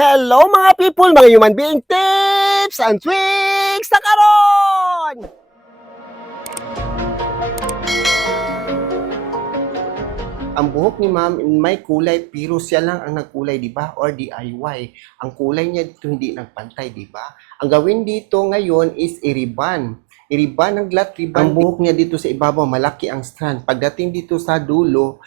Hello mga people, mga human being tips and tricks na karon! Ang buhok ni ma'am may kulay pero siya lang ang nagkulay, di ba? Or DIY. Ang kulay niya dito hindi nagpantay, di ba? Ang gawin dito ngayon is i-ribbon. I-ribbon ng glass ribbon. Ang buhok niya dito sa ibabaw, malaki ang strand. Pagdating dito sa dulo,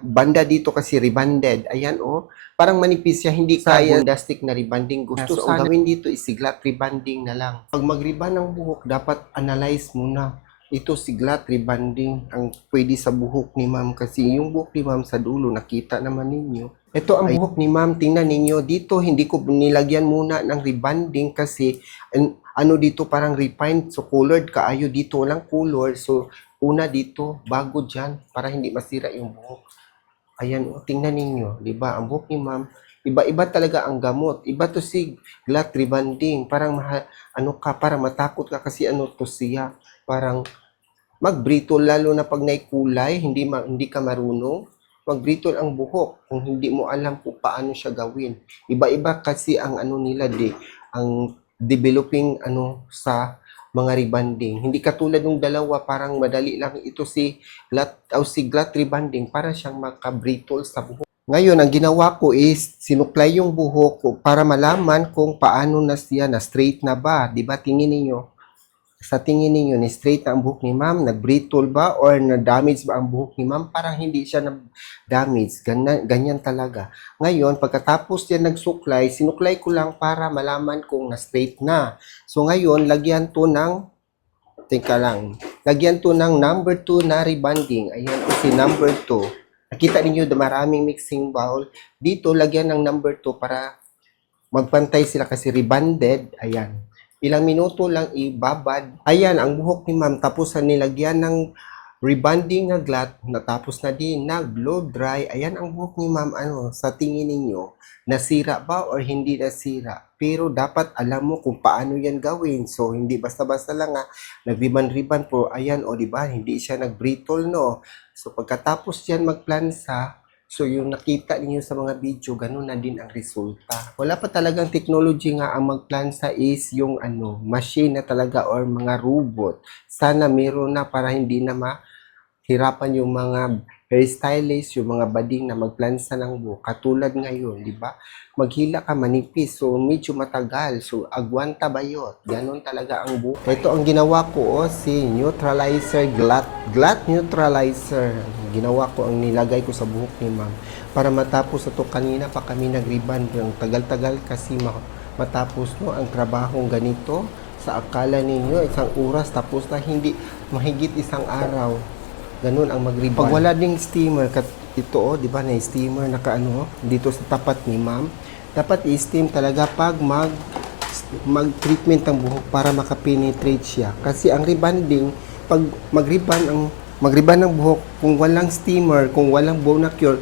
banda dito kasi rebonded. Ayan oh, parang manipis siya, hindi kaya plastic na rebonding. Gusto so, sana gawin dito is siglat rebonding na lang. Pag mag-rebond ng buhok, dapat analyze muna. Ito siglat rebonding ang pwede sa buhok ni ma'am kasi yung buhok ni ma'am sa dulo nakita naman ninyo. Ito ang buhok ni ma'am, tingnan ninyo dito, hindi ko nilagyan muna ng rebonding kasi ano dito parang refined, so colored kaayo dito walang color, so una dito bago dyan para hindi masira yung buhok. Ayan, tingnan ninyo, di ba? Ang buhok ni ma'am, iba-iba talaga ang gamot. Iba to si glass rebonding. Parang parang matakot ka kasi ano to siya. Parang magbritol lalo na pag naikulay, hindi ka marunong. Magbritol ang buhok kung hindi mo alam kung paano siya gawin. Iba-iba kasi ang ano nila ang developing sa mga rebonding. Hindi katulad ng dalawa, parang madali lang ito si glass rebonding para siyang makabritol sa buhok. Ngayon, ang ginawa ko is sinuklay yung buhok ko para malaman kung paano na siya, na straight na ba. Diba, tingin niyo sa tingin ninyo, ni straight na ang buhok ni ma'am, nag-brittle ba or na-damage ba ang buhok ni ma'am? Parang hindi siya na-damage, ganyan talaga. Ngayon, pagkatapos yan nagsuklay, sinuklay ko lang para malaman kung na-straight na. So ngayon, lagyan to ng, lagyan to ng number 2 na rebonding. Ayan, kasi number 2. Nakita ninyo, maraming mixing bowl. Dito, lagyan ng number 2 para magpantay sila kasi rebonded. Ayan. Ilang minuto lang ibabad. Ayan, ang buhok ni ma'am. Tapos nilagyan ng rebonding na glass. Natapos na din nag-blow dry. Ayan ang buhok ni ma'am. Sa tingin ninyo, nasira ba or hindi nasira? Pero dapat alam mo kung paano yan gawin. So, hindi basta-basta lang nag-ribbon po. Ayan, o diba, hindi siya nag-brittle, no? So, pagkatapos yan magplansa, so, yung nakita niyo sa mga video, ganun na din ang resulta. Wala pa talagang technology nga ang magplansa is yung machine na talaga or mga robot. Sana meron na para hindi na mahirapan yung mga hairstylist, yung mga bading na magplansa ng buhok. Katulad ngayon, di ba? Maghila ka manipis, so medyo matagal. So, agwanta bayot. Ganon talaga ang buhok. Ito ang ginawa ko, si neutralizer, glass neutralizer. Ginawa ko, ang nilagay ko sa buhok ni ma'am. Para matapos ito, kanina pa kami nag-ribbon. Tagal-tagal kasi matapos no ang trabahong ganito. Sa akala ninyo, isang oras tapos na, hindi mahigit isang araw. Ganun ang mag-ribbon. Pag wala ding steamer, ito di ba na steamer dito sa tapat ni ma'am. Dapat i-steam talaga pag mag-treatment ng buhok para makapenetrate siya. Kasi ang rebonding, pag mag-ribbon ng buhok, kung walang steamer, kung walang bonacure,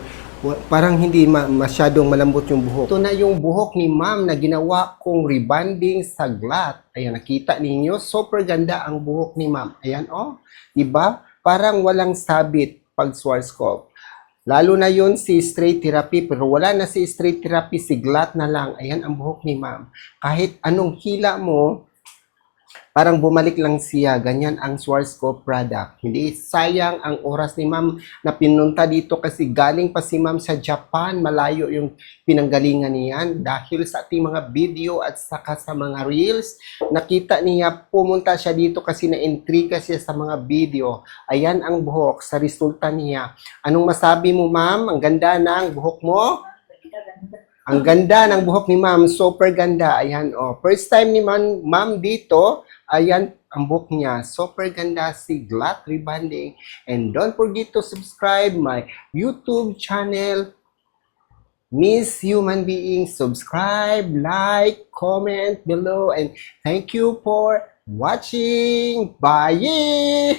parang hindi masyadong malambot yung buhok. Ito na yung buhok ni ma'am na ginawa kong rebonding sa glass. Ayan, nakita ninyo, super ganda ang buhok ni ma'am. Ayan, diba? Parang walang sabit pag Schwarzkopf. Lalo na yon si straight therapy, pero wala na si straight therapy, si glass na lang. Ayan ang buhok ni ma'am. Kahit anong hila mo, parang bumalik lang siya. Ganyan ang Schwarzkopf product. Hindi sayang ang oras ni ma'am na pinunta dito kasi galing pa si ma'am sa Japan. Malayo yung pinanggalingan niyan. Dahil sa ating mga video at saka sa mga reels, nakita niya pumunta siya dito kasi na-intriga siya sa mga video. Ayan ang buhok sa resulta niya. Anong masabi mo ma'am? Ang ganda ng buhok mo? Ang ganda ng buhok ni ma'am, super ganda. Ayan, first time ni ma'am dito. Ayan ang buhok niya, super ganda, si glass rebonding. And don't forget to subscribe my YouTube channel, Miss Human Being. Subscribe, like, comment below, and thank you for watching. Bye!